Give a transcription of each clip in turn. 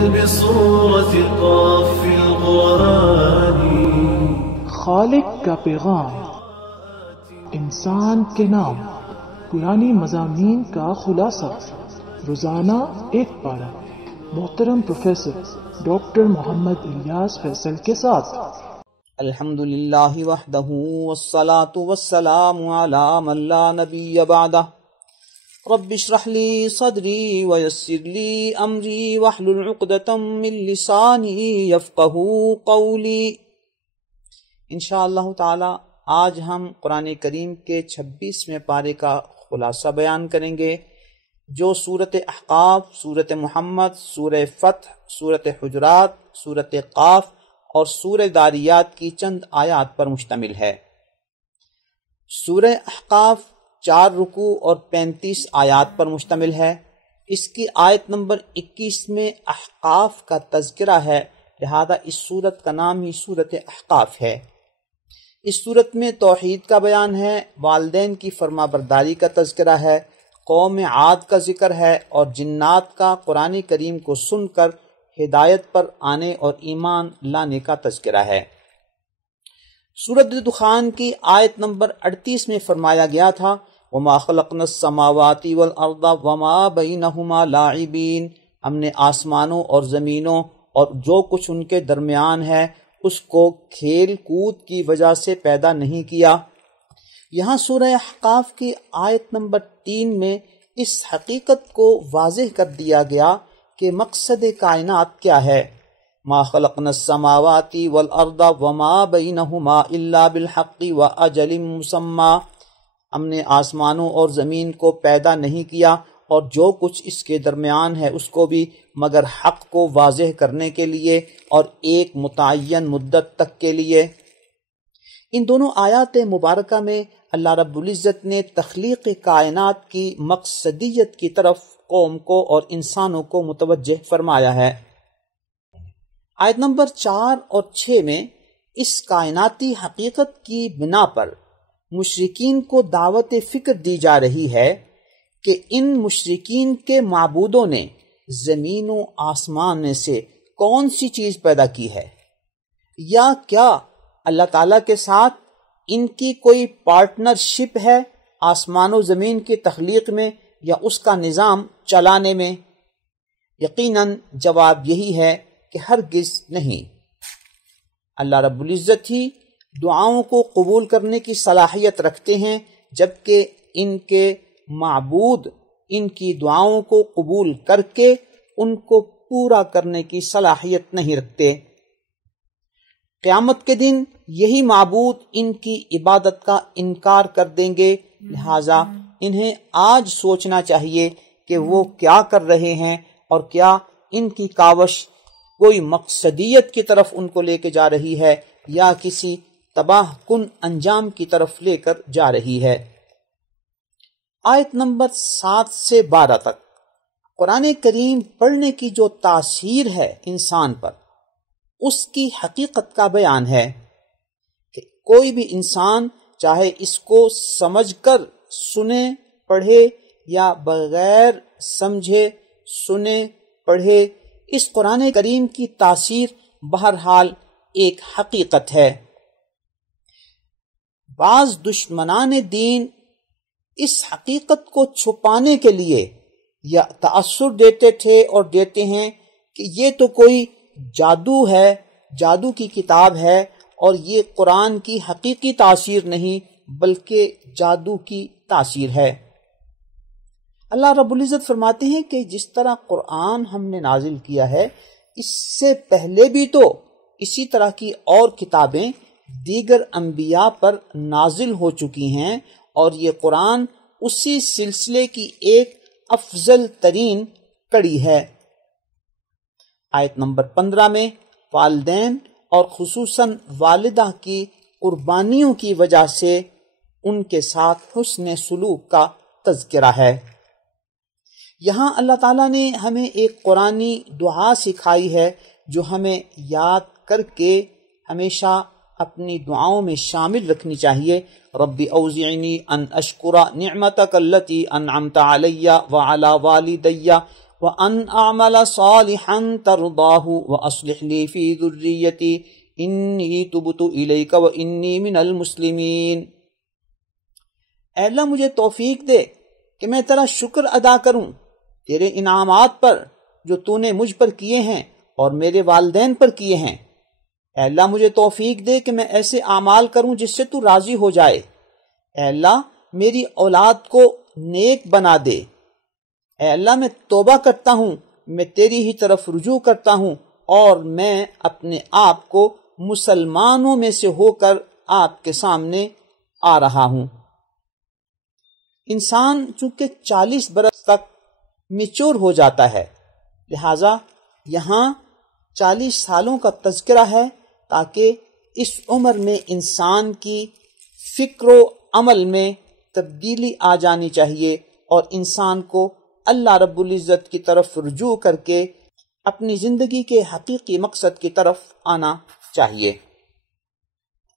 بصورة قاف في القرآن. خالق کا پیغام، انسان کے نام، پرانی مضامین کا خلاصہ، روزانہ ایک پارہ، محترم پروفیسر ڈاکٹر محمد الیاس فیصل کے ساتھ۔ الحمدللہ وحدہ والصلاة والسلام علی من لا نبی بعدہ، رب اشرح لی صدری ویسر لی امری واحلل عقدۃ من لسانی یفقہوا قولی۔ انشاءاللہ تعالی آج ہم قرآن کریم کے 26ویں پارے کا خلاصہ بیان کریں گے، جو سورۃ احقاف، سورۃ محمد، سورہ فتح، سورۃ حجرات، سورۃ قاف اور سورہ داریات کی چند آیات پر مشتمل ہے۔ سورہ احقاف 4 رکوع اور 35 آیات پر مشتمل ہے۔ اس کی آیت نمبر 21 میں احقاف کا تذکرہ ہے، لہذا اس سورت کا نام ہی سورۃ احقاف ہے۔ اس سورت میں توحید کا بیان ہے، والدین کی فرما برداری کا تذکرہ ہے، قوم عاد کا ذکر ہے اور جنات کا قرآن کریم کو سن کر ہدایت پر آنے اور ایمان لانے کا تذکرہ ہے۔ سورۃ دخان کی آیت نمبر 38 میں فرمایا گیا تھا وَمَا خَلَقْنَا السَّمَاوَاتِ وَالْأَرْضَ وَمَا بَيْنَهُمَا لَاعِبِينَ، ہم نے آسمانوں اور زمینوں اور جو کچھ ان کے درمیان ہے اس کو کھیل کود کی وجہ سے پیدا نہیں کیا۔ یہاں سورہ احقاف کی آیت نمبر 3 میں اس حقیقت کو واضح کر دیا گیا کہ مقصد کائنات کیا ہے۔ ما خلقنا السماوات والارض وما بینہما الا بالحق واجل مسمى، ہم نے آسمانوں اور زمین کو پیدا نہیں کیا اور جو کچھ اس کے درمیان ہے اس کو بھی مگر حق کو واضح کرنے کے لیے اور ایک متعین مدت تک کے لیے۔ ان دونوں آیات مبارکہ میں اللہ رب العزت نے تخلیق کائنات کی مقصدیت کی طرف قوم کو اور انسانوں کو متوجہ فرمایا ہے۔ آیت نمبر 4 اور 6 میں اس کائناتی حقیقت کی بنا پر مشرکین کو دعوت فکر دی جا رہی ہے کہ ان مشرکین کے معبودوں نے زمین و آسمان میں سے کون سی چیز پیدا کی ہے، یا کیا اللہ تعالیٰ کے ساتھ ان کی کوئی پارٹنرشپ ہے آسمان و زمین کی تخلیق میں یا اس کا نظام چلانے میں؟ یقیناً جواب یہی ہے کہ ہرگز نہیں۔ اللہ رب العزت ہی دعاؤں کو قبول کرنے کی صلاحیت رکھتے ہیں، جبکہ ان کے معبود ان کی دعاؤں کو قبول کر کے ان کو پورا کرنے کی صلاحیت نہیں رکھتے۔ قیامت کے دن یہی معبود ان کی عبادت کا انکار کر دیں گے، لہذا انہیں آج سوچنا چاہیے کہ وہ کیا کر رہے ہیں اور کیا ان کی کاوش کوئی مقصدیت کی طرف ان کو لے کے جا رہی ہے یا کسی تباہ کن انجام کی طرف لے کر جا رہی ہے۔ آیت نمبر 7 سے 12 تک قرآن کریم پڑھنے کی جو تاثیر ہے انسان پر، اس کی حقیقت کا بیان ہے کہ کوئی بھی انسان چاہے اس کو سمجھ کر سنے پڑھے یا بغیر سمجھے سنے پڑھے، اس قرآن کریم کی تاثیر بہرحال ایک حقیقت ہے۔ بعض دشمنان دین اس حقیقت کو چھپانے کے لیے یا تأثر دیتے تھے اور دیتے ہیں کہ یہ تو کوئی جادو ہے، جادو کی کتاب ہے اور یہ قرآن کی حقیقی تاثیر نہیں بلکہ جادو کی تاثیر ہے۔ اللہ رب العزت فرماتے ہیں کہ جس طرح قرآن ہم نے نازل کیا ہے، اس سے پہلے بھی تو اسی طرح کی اور کتابیں دیگر انبیاء پر نازل ہو چکی ہیں اور یہ قرآن اسی سلسلے کی ایک افضل ترین کڑی ہے۔ آیت نمبر 15 میں والدین اور خصوصاً والدہ کی قربانیوں کی وجہ سے ان کے ساتھ حسن سلوک کا تذکرہ ہے۔ یہاں اللہ تعالیٰ نے ہمیں ایک قرآنی دعا سکھائی ہے جو ہمیں یاد کر کے ہمیشہ اپنی دعاؤں میں شامل رکھنی چاہیے۔ رب اوزعنی ان اشکر نعمتک التی انعمت علی وعلی والدی وَأَنْ أَعْمَلَ صَالِحًا تَرْضَاهُ وَأَصْلِحْ لِي فِي ذُرِّيَّتِي إِنِّي تُبْتُ إِلَيْكَ وَإِنِّي مِنَ الْمُسْلِمِينَ۔ اے اللہ مجھے توفیق دے کہ میں تیرا شکر ادا کروں تیرے انعامات پر جو تو نے مجھ پر کیے ہیں اور میرے والدین پر کیے ہیں۔ اے اللہ مجھے توفیق دے کہ میں ایسے اعمال کروں جس سے تو راضی ہو جائے۔ اے اللہ میری اولاد کو نیک بنا دے۔ اے اللہ میں توبہ کرتا ہوں، میں تیری ہی طرف رجوع کرتا ہوں اور میں اپنے آپ کو مسلمانوں میں سے ہو کر آپ کے سامنے آ رہا ہوں۔ انسان چونکہ 40 برس تک میچور ہو جاتا ہے، لہذا یہاں 40 سالوں کا تذکرہ ہے تاکہ اس عمر میں انسان کی فکر و عمل میں تبدیلی آ جانی چاہیے اور انسان کو اللہ رب العزت کی طرف رجوع کر کے اپنی زندگی کے حقیقی مقصد کی طرف آنا چاہیے۔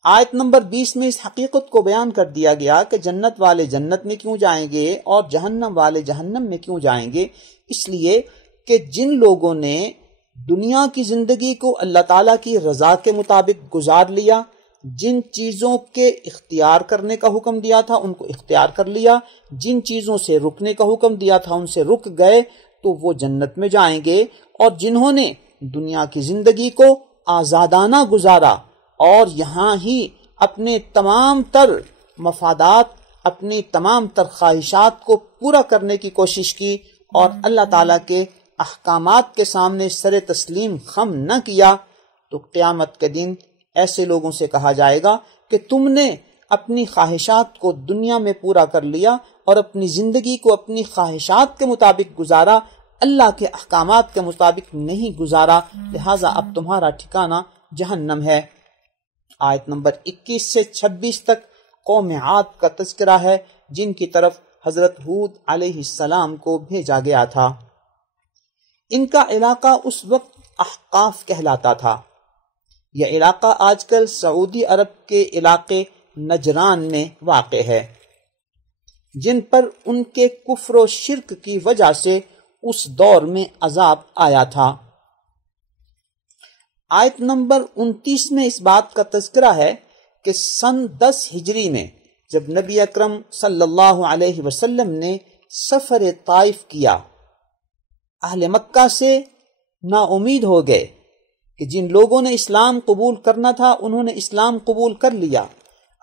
آیت نمبر 20 میں اس حقیقت کو بیان کر دیا گیا کہ جنت والے جنت میں کیوں جائیں گے اور جہنم والے جہنم میں کیوں جائیں گے، اس لیے کہ جن لوگوں نے دنیا کی زندگی کو اللہ تعالیٰ کی رضا کے مطابق گزار لیا، جن چیزوں کے اختیار کرنے کا حکم دیا تھا ان کو اختیار کر لیا، جن چیزوں سے رکنے کا حکم دیا تھا ان سے رک گئے، تو وہ جنت میں جائیں گے۔ اور جنہوں نے دنیا کی زندگی کو آزادانہ گزارا اور یہاں ہی اپنے تمام تر مفادات، اپنی تمام تر خواہشات کو پورا کرنے کی کوشش کی اور اللہ تعالیٰ کے احکامات کے سامنے سر تسلیم خم نہ کیا، تو قیامت کے دن ایسے لوگوں سے کہا جائے گا کہ تم نے اپنی خواہشات کو دنیا میں پورا کر لیا اور اپنی زندگی کو اپنی خواہشات کے مطابق گزارا، اللہ کے احکامات کے مطابق نہیں گزارا، لہٰذا اب تمہارا ٹھکانہ جہنم ہے۔ آیت نمبر 21 سے 26 تک قوم عاد کا تذکرہ ہے جن کی طرف حضرت ہود علیہ السلام کو بھیجا گیا تھا۔ ان کا علاقہ اس وقت احقاف کہلاتا تھا۔ یہ علاقہ آج کل سعودی عرب کے علاقے نجران میں واقع ہے، جن پر ان کے کفر و شرک کی وجہ سے اس دور میں عذاب آیا تھا۔ آیت نمبر 29 میں اس بات کا تذکرہ ہے کہ سن 10 ہجری میں جب نبی اکرم صلی اللہ علیہ وسلم نے سفر طائف کیا، اہل مکہ سے نا امید ہو گئے کہ جن لوگوں نے اسلام قبول کرنا تھا انہوں نے اسلام قبول کر لیا،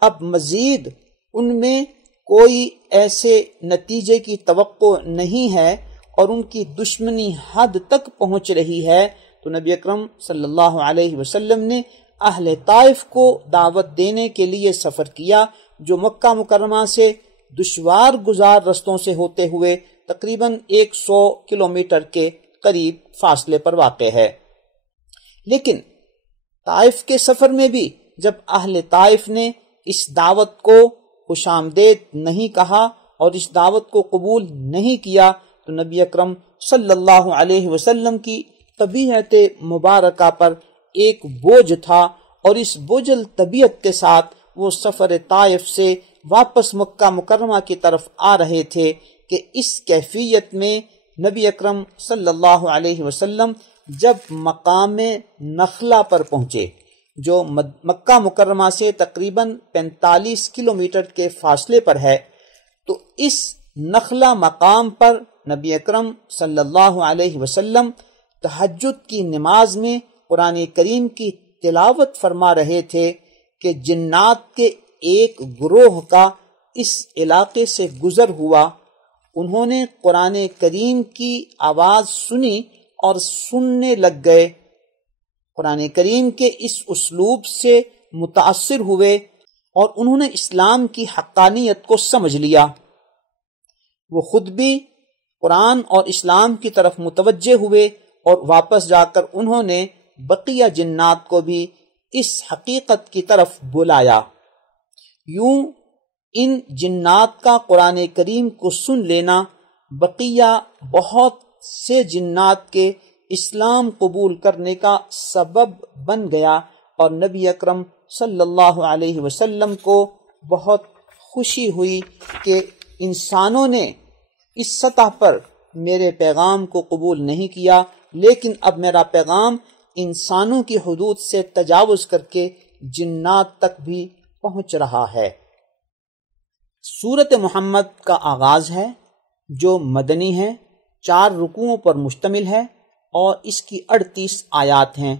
اب مزید ان میں کوئی ایسے نتیجے کی توقع نہیں ہے اور ان کی دشمنی حد تک پہنچ رہی ہے، تو نبی اکرم صلی اللہ علیہ وسلم نے اہل طائف کو دعوت دینے کے لیے سفر کیا، جو مکہ مکرمہ سے دشوار گزار رستوں سے ہوتے ہوئے تقریباً 100 کلومیٹر کے قریب فاصلے پر واقع ہے۔ لیکن طائف کے سفر میں بھی جب اہل طائف نے اس دعوت کو خوش آمدید نہیں کہا اور اس دعوت کو قبول نہیں کیا، تو نبی اکرم صلی اللہ علیہ وسلم کی طبیعت مبارکہ پر ایک بوجھ تھا اور اس بوجھل طبیعت کے ساتھ وہ سفر طائف سے واپس مکہ مکرمہ کی طرف آ رہے تھے کہ اس کیفیت میں نبی اکرم صلی اللہ علیہ وسلم جب مقام نخلا پر پہنچے، جو مکہ مکرمہ سے تقریباً 45 کلومیٹر کے فاصلے پر ہے، تو اس نخلا مقام پر نبی اکرم صلی اللہ علیہ وسلم تہجد کی نماز میں قرآن کریم کی تلاوت فرما رہے تھے کہ جنات کے ایک گروہ کا اس علاقے سے گزر ہوا۔ انہوں نے قرآن کریم کی آواز سنی اور سننے لگ گئے، قرآن کریم کے اس اسلوب سے متاثر ہوئے اور انہوں نے اسلام کی حقانیت کو سمجھ لیا۔ وہ خود بھی قرآن اور اسلام کی طرف متوجہ ہوئے اور واپس جا کر انہوں نے بقیہ جنات کو بھی اس حقیقت کی طرف بلایا۔ یوں ان جنات کا قرآن کریم کو سن لینا بقیہ بہت سے جنات کے اسلام قبول کرنے کا سبب بن گیا اور نبی اکرم صلی اللہ علیہ وسلم کو بہت خوشی ہوئی کہ انسانوں نے اس سطح پر میرے پیغام کو قبول نہیں کیا، لیکن اب میرا پیغام انسانوں کی حدود سے تجاوز کر کے جنات تک بھی پہنچ رہا ہے۔ سورت محمد کا آغاز ہے جو مدنی ہے، 4 رکوعوں پر مشتمل ہے اور اس کی 38 آیات ہیں۔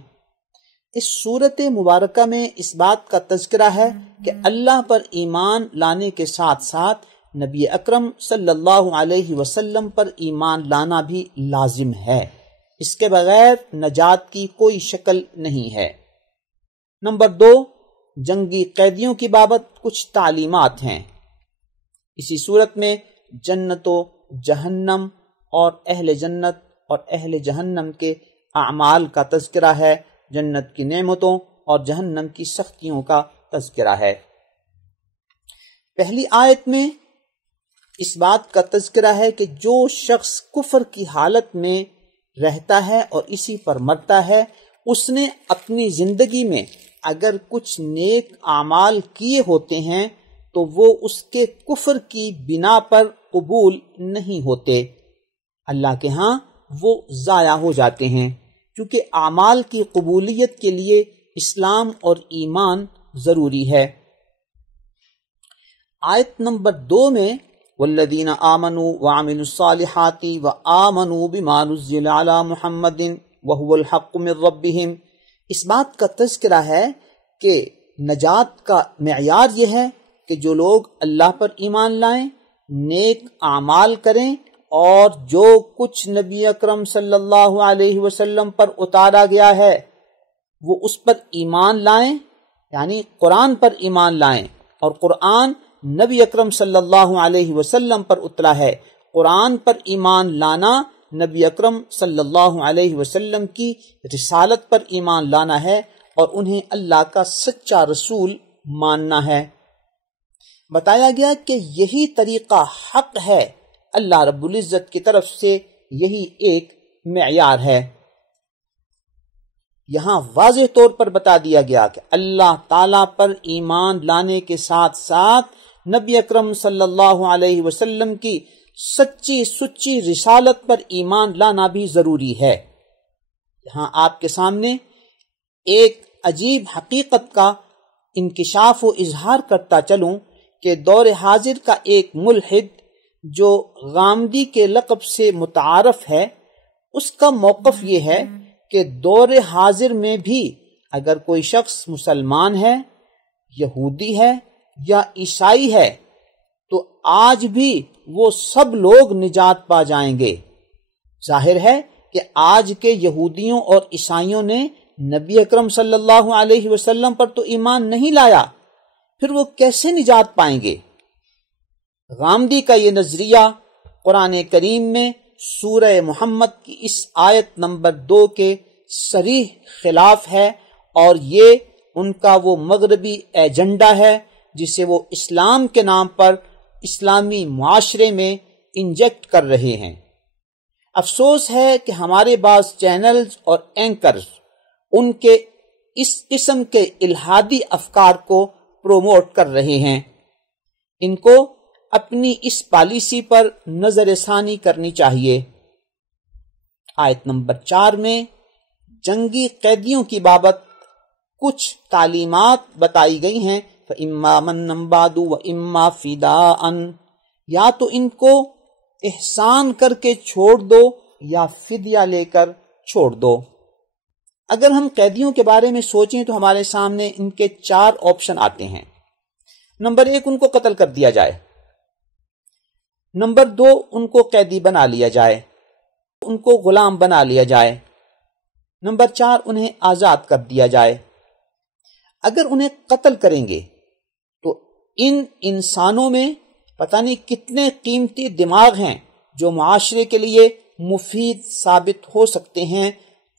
اس سورت مبارکہ میں اس بات کا تذکرہ ہے کہ اللہ پر ایمان لانے کے ساتھ ساتھ نبی اکرم صلی اللہ علیہ وسلم پر ایمان لانا بھی لازم ہے، اس کے بغیر نجات کی کوئی شکل نہیں ہے۔ نمبر 2، جنگی قیدیوں کی بابت کچھ تعلیمات ہیں۔ اسی صورت میں جنت و جہنم اور اہل جنت اور اہل جہنم کے اعمال کا تذکرہ ہے، جنت کی نعمتوں اور جہنم کی سختیوں کا تذکرہ ہے۔ پہلی آیت میں اس بات کا تذکرہ ہے کہ جو شخص کفر کی حالت میں رہتا ہے اور اسی پر مرتا ہے، اس نے اپنی زندگی میں اگر کچھ نیک اعمال کیے ہوتے ہیں تو وہ اس کے کفر کی بنا پر قبول نہیں ہوتے، اللہ کے ہاں وہ ضائع ہو جاتے ہیں، کیونکہ اعمال کی قبولیت کے لیے اسلام اور ایمان ضروری ہے۔ آیت نمبر 2 میں والذین آمنوا وعملوا الصالحات وآمنوا بما نزل علی محمد وهو الحق من ربهم، اس بات کا تذکرہ ہے کہ نجات کا معیار یہ ہے کہ جو لوگ اللہ پر ایمان لائیں، نیک اعمال کریں اور جو کچھ نبی اکرم صلی اللہ علیہ وسلم پر اتارا گیا ہے وہ اس پر ایمان لائیں، یعنی قرآن پر ایمان لائیں، اور قرآن نبی اکرم صلی اللہ علیہ وسلم پر اترا ہے۔ قرآن پر ایمان لانا نبی اکرم صلی اللہ علیہ وسلم کی رسالت پر ایمان لانا ہے اور انہیں اللہ کا سچا رسول ماننا ہے۔ بتایا گیا کہ یہی طریقہ حق ہے، اللہ رب العزت کی طرف سے یہی ایک معیار ہے۔ یہاں واضح طور پر بتا دیا گیا کہ اللہ تعالیٰ پر ایمان لانے کے ساتھ ساتھ نبی اکرم صلی اللہ علیہ وسلم کی سچی سچی رسالت پر ایمان لانا بھی ضروری ہے۔ یہاں آپ کے سامنے ایک عجیب حقیقت کا انکشاف و اظہار کرتا چلوں کہ دور حاضر کا ایک ملحد جو غامدی کے لقب سے متعارف ہے، اس کا موقف یہ ہے کہ دور حاضر میں بھی اگر کوئی شخص مسلمان ہے، یہودی ہے یا عیسائی ہے تو آج بھی وہ سب لوگ نجات پا جائیں گے۔ ظاہر ہے کہ آج کے یہودیوں اور عیسائیوں نے نبی اکرم صلی اللہ علیہ وسلم پر تو ایمان نہیں لایا، پھر وہ کیسے نجات پائیں گے؟ غامدی کا یہ نظریہ قرآن کریم میں سورہ محمد کی اس آیت نمبر 2 کے صریح خلاف ہے، اور یہ ان کا وہ مغربی ایجنڈا ہے جسے وہ اسلام کے نام پر اسلامی معاشرے میں انجیکٹ کر رہے ہیں۔ افسوس ہے کہ ہمارے بعض چینلز اور اینکرز ان کے اس قسم کے الہادی افکار کو پروموٹ کر رہے ہیں۔ ان کو اپنی اس پالیسی پر نظر ثانی کرنی چاہیے۔ آیت نمبر 4 میں جنگی قیدیوں کی بابت کچھ تعلیمات بتائی گئی ہیں، فَإِمَّا مَنًّا بَعْدُ وَإِمَّا فِدَاءً، یا تو ان کو احسان کر کے چھوڑ دو یا فدیہ لے کر چھوڑ دو۔ اگر ہم قیدیوں کے بارے میں سوچیں تو ہمارے سامنے ان کے 4 آپشن آتے ہیں۔ نمبر 1، ان کو قتل کر دیا جائے۔ نمبر 2، ان کو قیدی بنا لیا جائے، ان کو غلام بنا لیا جائے۔ نمبر 4، انہیں آزاد کر دیا جائے۔ اگر انہیں قتل کریں گے تو ان انسانوں میں پتہ نہیں کتنے قیمتی دماغ ہیں جو معاشرے کے لیے مفید ثابت ہو سکتے ہیں،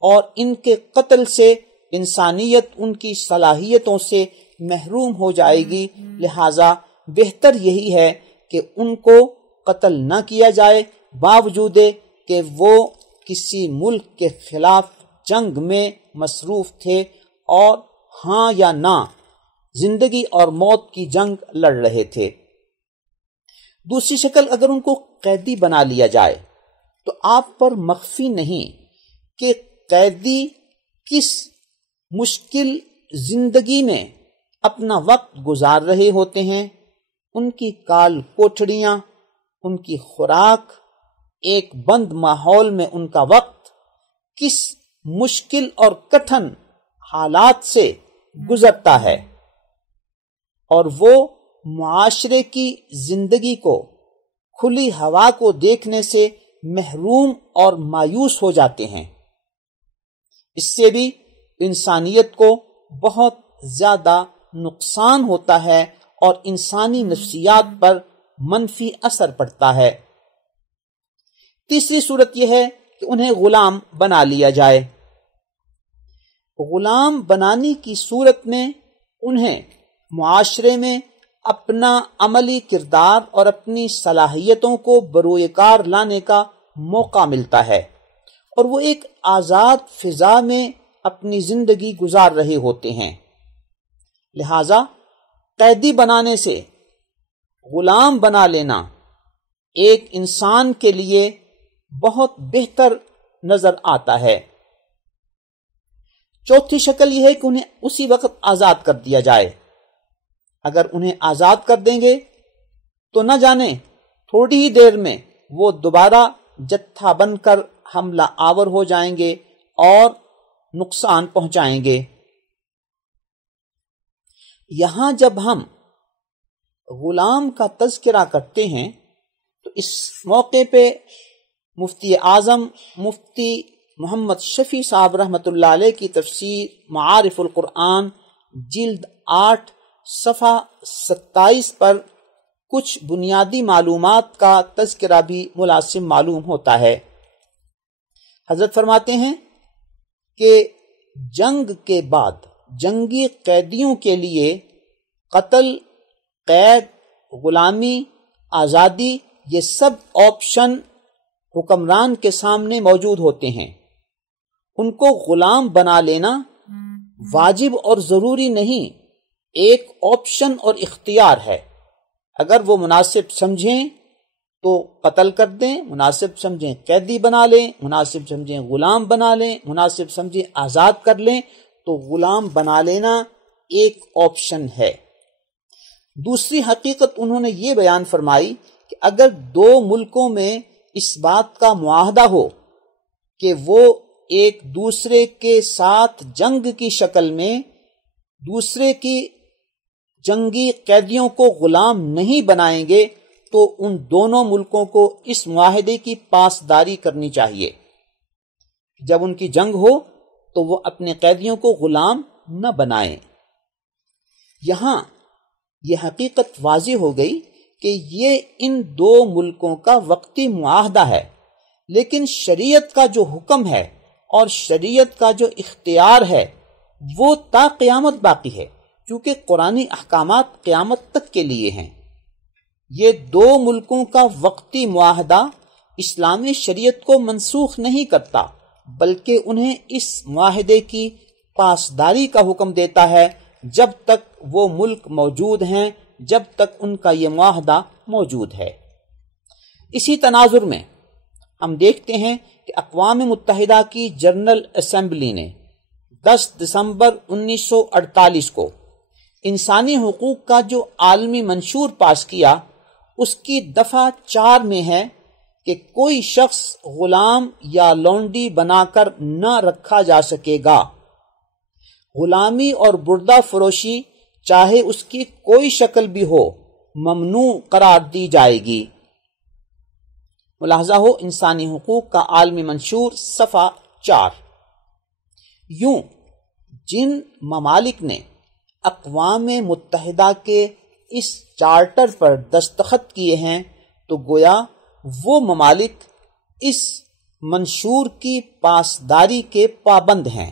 اور ان کے قتل سے انسانیت ان کی صلاحیتوں سے محروم ہو جائے گی۔ لہٰذا بہتر یہی ہے کہ ان کو قتل نہ کیا جائے، باوجود کہ وہ کسی ملک کے خلاف جنگ میں مصروف تھے اور ہاں یا نہ زندگی اور موت کی جنگ لڑ رہے تھے۔ دوسری شکل، اگر ان کو قیدی بنا لیا جائے تو آپ پر مخفی نہیں کہ قیدی کس مشکل زندگی میں اپنا وقت گزار رہے ہوتے ہیں. ان کی کال کوٹڑیاں، ان کی خوراک، ایک بند ماحول میں ان کا وقت کس مشکل اور کٹھن حالات سے گزرتا ہے، اور وہ معاشرے کی زندگی کو، کھلی ہوا کو دیکھنے سے محروم اور مایوس ہو جاتے ہیں. اس سے بھی انسانیت کو بہت زیادہ نقصان ہوتا ہے اور انسانی نفسیات پر منفی اثر پڑتا ہے. تیسری صورت یہ ہے کہ انہیں غلام بنا لیا جائے. غلام بنانے کی صورت میں انہیں معاشرے میں اپنا عملی کردار اور اپنی صلاحیتوں کو بروئے کار لانے کا موقع ملتا ہے، اور وہ ایک آزاد فضا میں اپنی زندگی گزار رہے ہوتے ہیں. لہذا قیدی بنانے سے غلام بنا لینا ایک انسان کے لیے بہت بہتر نظر آتا ہے. چوتھی شکل یہ ہے کہ انہیں اسی وقت آزاد کر دیا جائے. اگر انہیں آزاد کر دیں گے تو نہ جانے تھوڑی ہی دیر میں وہ دوبارہ جتھا بن کر حملہ آور ہو جائیں گے اور نقصان پہنچائیں گے. یہاں جب ہم غلام کا تذکرہ کرتے ہیں تو اس موقع پہ مفتی اعظم مفتی محمد شفیع صاحب رحمۃ اللہ علیہ کی تفسیر معارف القرآن جلد 8 صفحہ 27 پر کچھ بنیادی معلومات کا تذکرہ بھی ملازم معلوم ہوتا ہے. حضرت فرماتے ہیں کہ جنگ کے بعد جنگی قیدیوں کے لیے قتل، قید، غلامی، آزادی، یہ سب آپشن حکمران کے سامنے موجود ہوتے ہیں. ان کو غلام بنا لینا واجب اور ضروری نہیں، ایک آپشن اور اختیار ہے. اگر وہ مناسب سمجھیں تو قتل کر دیں، مناسب سمجھیں قیدی بنا لیں، مناسب سمجھیں غلام بنا لیں، مناسب سمجھیں آزاد کر لیں. تو غلام بنا لینا ایک آپشن ہے. دوسری حقیقت انہوں نے یہ بیان فرمائی کہ اگر دو ملکوں میں اس بات کا معاہدہ ہو کہ وہ ایک دوسرے کے ساتھ جنگ کی شکل میں دوسرے کی جنگی قیدیوں کو غلام نہیں بنائیں گے تو ان دونوں ملکوں کو اس معاہدے کی پاسداری کرنی چاہیے. جب ان کی جنگ ہو تو وہ اپنے قیدیوں کو غلام نہ بنائیں. یہاں یہ حقیقت واضح ہو گئی کہ یہ ان دو ملکوں کا وقتی معاہدہ ہے، لیکن شریعت کا جو حکم ہے اور شریعت کا جو اختیار ہے وہ تا قیامت باقی ہے، کیونکہ قرآنی احکامات قیامت تک کے لیے ہیں. یہ دو ملکوں کا وقتی معاہدہ اسلامی شریعت کو منسوخ نہیں کرتا، بلکہ انہیں اس معاہدے کی پاسداری کا حکم دیتا ہے جب تک وہ ملک موجود ہیں، جب تک ان کا یہ معاہدہ موجود ہے. اسی تناظر میں ہم دیکھتے ہیں کہ اقوام متحدہ کی جنرل اسمبلی نے 10 دسمبر 1948 کو انسانی حقوق کا جو عالمی منشور پاس کیا، اس کی دفعہ 4 میں ہے کہ کوئی شخص غلام یا لونڈی بنا کر نہ رکھا جا سکے گا. غلامی اور بردہ فروشی چاہے اس کی کوئی شکل بھی ہو ممنوع قرار دی جائے گی. ملاحظہ ہو انسانی حقوق کا عالمی منشور صفحہ 4. یوں جن ممالک نے اقوام متحدہ کے اس چارٹر پر دستخط کیے ہیں تو گویا وہ ممالک اس منشور کی پاسداری کے پابند ہیں.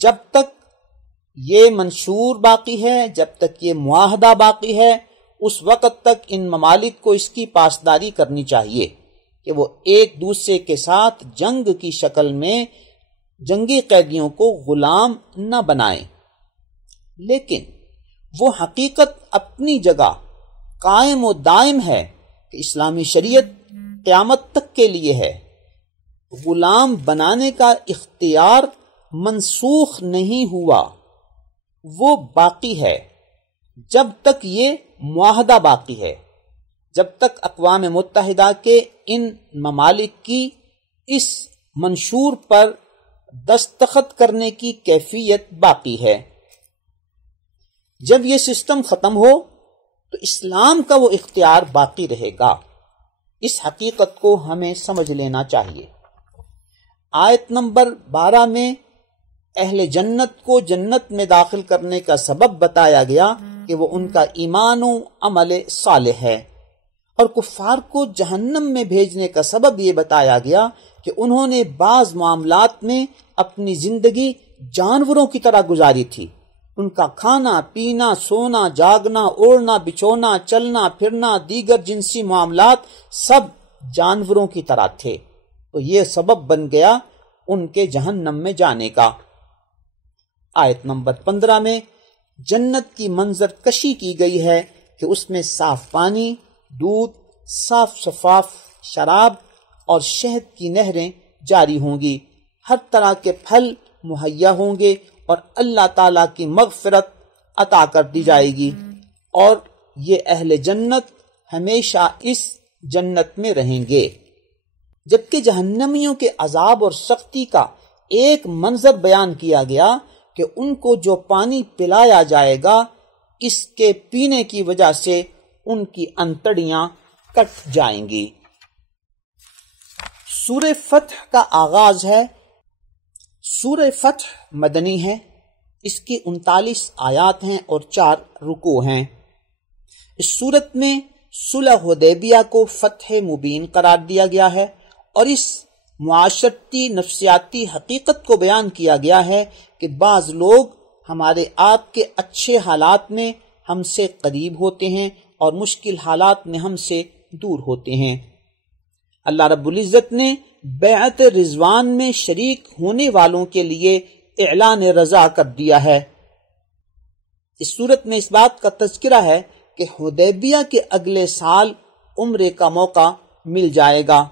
جب تک یہ منشور باقی ہے، جب تک یہ معاہدہ باقی ہے، اس وقت تک ان ممالک کو اس کی پاسداری کرنی چاہیے کہ وہ ایک دوسرے کے ساتھ جنگ کی شکل میں جنگی قیدیوں کو غلام نہ بنائیں. لیکن وہ حقیقت اپنی جگہ قائم و دائم ہے کہ اسلامی شریعت قیامت تک کے لیے ہے۔ غلام بنانے کا اختیار منسوخ نہیں ہوا، وہ باقی ہے جب تک یہ معاہدہ باقی ہے، جب تک اقوام متحدہ کے ان ممالک کی اس منشور پر دستخط کرنے کی کیفیت باقی ہے۔ جب یہ سسٹم ختم ہو تو اسلام کا وہ اختیار باقی رہے گا۔ اس حقیقت کو ہمیں سمجھ لینا چاہیے۔ آیت نمبر 12 میں اہل جنت کو جنت میں داخل کرنے کا سبب بتایا گیا کہ وہ ان کا ایمان و عمل صالح ہے، اور کفار کو جہنم میں بھیجنے کا سبب یہ بتایا گیا کہ انہوں نے بعض معاملات میں اپنی زندگی جانوروں کی طرح گزاری تھی۔ ان کا کھانا پینا، سونا جاگنا، اوڑھنا بچھونا، چلنا پھرنا، دیگر جنسی معاملات سب جانوروں کی طرح تھے، تو یہ سبب بن گیا ان کے جہنم میں جانے کا۔ آیت نمبر 15 میں جنت کی منظر کشی کی گئی ہے کہ اس میں صاف پانی، دودھ، صاف شفاف شراب اور شہد کی نہریں جاری ہوں گی، ہر طرح کے پھل مہیا ہوں گے، اور اللہ تعالیٰ کی مغفرت عطا کر دی جائے گی، اور یہ اہل جنت ہمیشہ اس جنت میں رہیں گے۔ جبکہ جہنمیوں کے عذاب اور سختی کا ایک منظر بیان کیا گیا کہ ان کو جو پانی پلایا جائے گا اس کے پینے کی وجہ سے ان کی انتڑیاں کٹ جائیں گی۔ سورہ فتح کا آغاز ہے۔ سورہ فتح مدنی ہے، اس کی 39 آیات ہیں اور 4 رکوع ہیں۔ اس صورت میں صلح حدیبیہ کو فتح مبین قرار دیا گیا ہے، اور اس معاشرتی نفسیاتی حقیقت کو بیان کیا گیا ہے کہ بعض لوگ ہمارے آپ کے اچھے حالات میں ہم سے قریب ہوتے ہیں اور مشکل حالات میں ہم سے دور ہوتے ہیں۔ اللہ رب العزت نے بیعت رضوان میں شریک ہونے والوں کے لیے اعلان رضا کر دیا ہے۔ اس صورت میں اس بات کا تذکرہ ہے کہ حدیبیہ کے اگلے سال عمرے کا موقع مل جائے گا،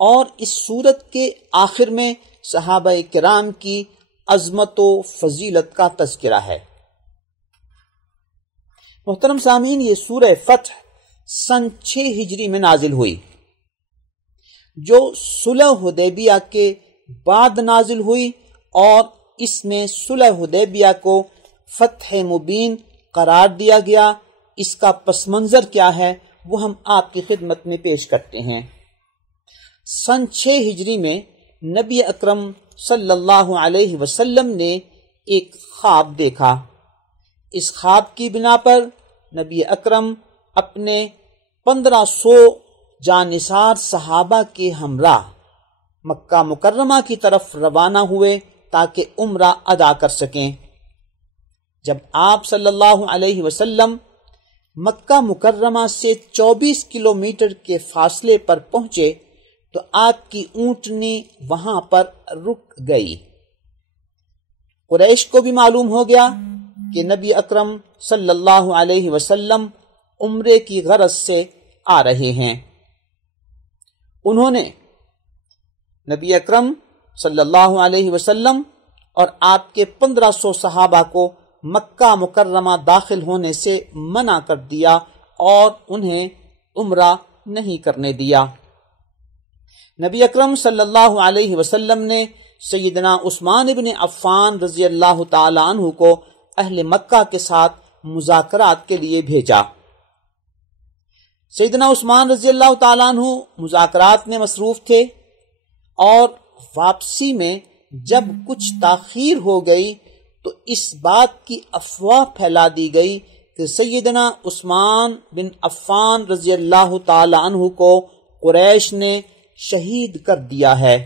اور اس صورت کے آخر میں صحابہ کرام کی عظمت و فضیلت کا تذکرہ ہے۔ محترم سامعین، یہ سورہ فتح سن 6 ہجری میں نازل ہوئی، جو صلح حدیبیہ کے بعد نازل ہوئی، اور اس میں صلح حدیبیہ کو فتح مبین قرار دیا گیا۔ اس کا پس منظر کیا ہے وہ ہم آپ کی خدمت میں پیش کرتے ہیں۔ سن 6 ہجری میں نبی اکرم صلی اللہ علیہ وسلم نے ایک خواب دیکھا۔ اس خواب کی بنا پر نبی اکرم اپنے 1500 جانثار صحابہ کے ہمراہ مکہ مکرمہ کی طرف روانہ ہوئے تاکہ عمرہ ادا کر سکیں۔ جب آپ صلی اللہ علیہ وسلم مکہ مکرمہ سے 24 کلومیٹر کے فاصلے پر پہنچے تو آپ کی اونٹنی وہاں پر رک گئی۔ قریش کو بھی معلوم ہو گیا کہ نبی اکرم صلی اللہ علیہ وسلم عمرے کی غرض سے آ رہے ہیں۔ انہوں نے نبی اکرم صلی اللہ علیہ وسلم اور آپ کے 1500 صحابہ کو مکہ مکرمہ داخل ہونے سے منع کر دیا اور انہیں عمرہ نہیں کرنے دیا۔ نبی اکرم صلی اللہ علیہ وسلم نے سیدنا عثمان بن عفان رضی اللہ تعالی عنہ کو اہل مکہ کے ساتھ مذاکرات کے لیے بھیجا۔ سیدنا عثمان رضی اللہ تعالی عنہ مذاکرات میں مصروف تھے، اور واپسی میں جب کچھ تاخیر ہو گئی تو اس بات کی افواہ پھیلا دی گئی کہ سیدنا عثمان بن عفان رضی اللہ تعالی عنہ کو قریش نے شہید کر دیا ہے۔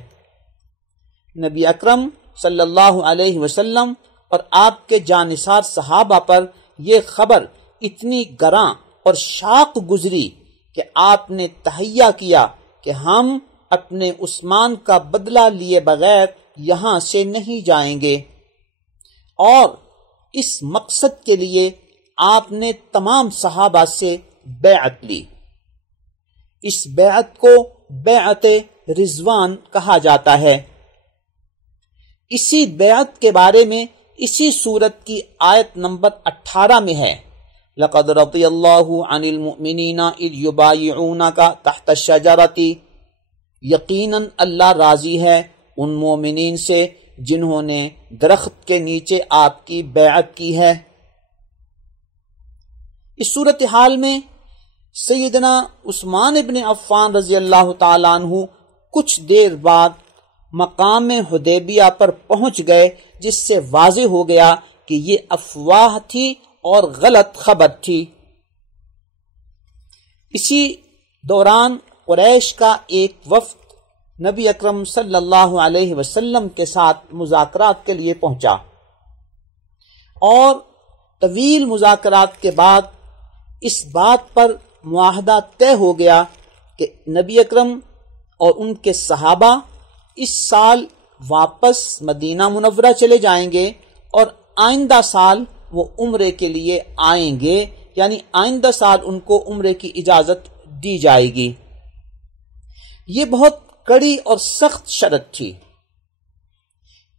نبی اکرم صلی اللہ علیہ وسلم اور آپ کے جانثار صحابہ پر یہ خبر اتنی گراں اور شاق گزری کہ آپ نے تہیہ کیا کہ ہم اپنے عثمان کا بدلہ لیے بغیر یہاں سے نہیں جائیں گے، اور اس مقصد کے لیے آپ نے تمام صحابہ سے بیعت لی۔ اس بیعت کو بیعت رضوان کہا جاتا ہے۔ اسی بیعت کے بارے میں اسی سورت کی آیت نمبر 18 میں ہے، لَقَدْ رَضِيَ اللَّهُ عَنِ الْمُؤْمِنِينَ إِذْ يُبَايِعُونَكَ تَحْتَ الشَّجَرَةِ، یقیناً اللہ راضی ہے ان مومنین سے جنہوں نے درخت کے نیچے آپ کی بیعت کی ہے۔ اس صورتحال میں سیدنا عثمان ابن عفان رضی اللہ تعالیٰ عنہ کچھ دیر بعد مقام حدیبیہ پر پہنچ گئے، جس سے واضح ہو گیا کہ یہ افواہ تھی اور غلط خبر تھی۔ اسی دوران قریش کا ایک وفد نبی اکرم صلی اللہ علیہ وسلم کے ساتھ مذاکرات کے لیے پہنچا، اور طویل مذاکرات کے بعد اس بات پر معاہدہ طے ہو گیا کہ نبی اکرم اور ان کے صحابہ اس سال واپس مدینہ منورہ چلے جائیں گے، اور آئندہ سال وہ عمرے کے لیے آئیں گے، یعنی آئندہ سال ان کو عمرے کی اجازت دی جائے گی۔ یہ بہت کڑی اور سخت شرط تھی۔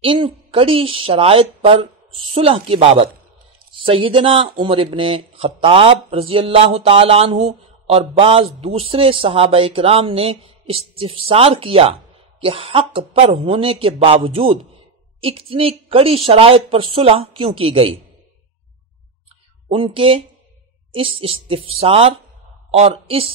ان کڑی شرائط پر صلح کی بابت سیدنا عمر ابن خطاب رضی اللہ تعالی عنہ اور بعض دوسرے صحابہ کرام نے استفسار کیا کہ حق پر ہونے کے باوجود اتنی کڑی شرائط پر صلح کیوں کی گئی؟ ان کے اس استفسار اور اس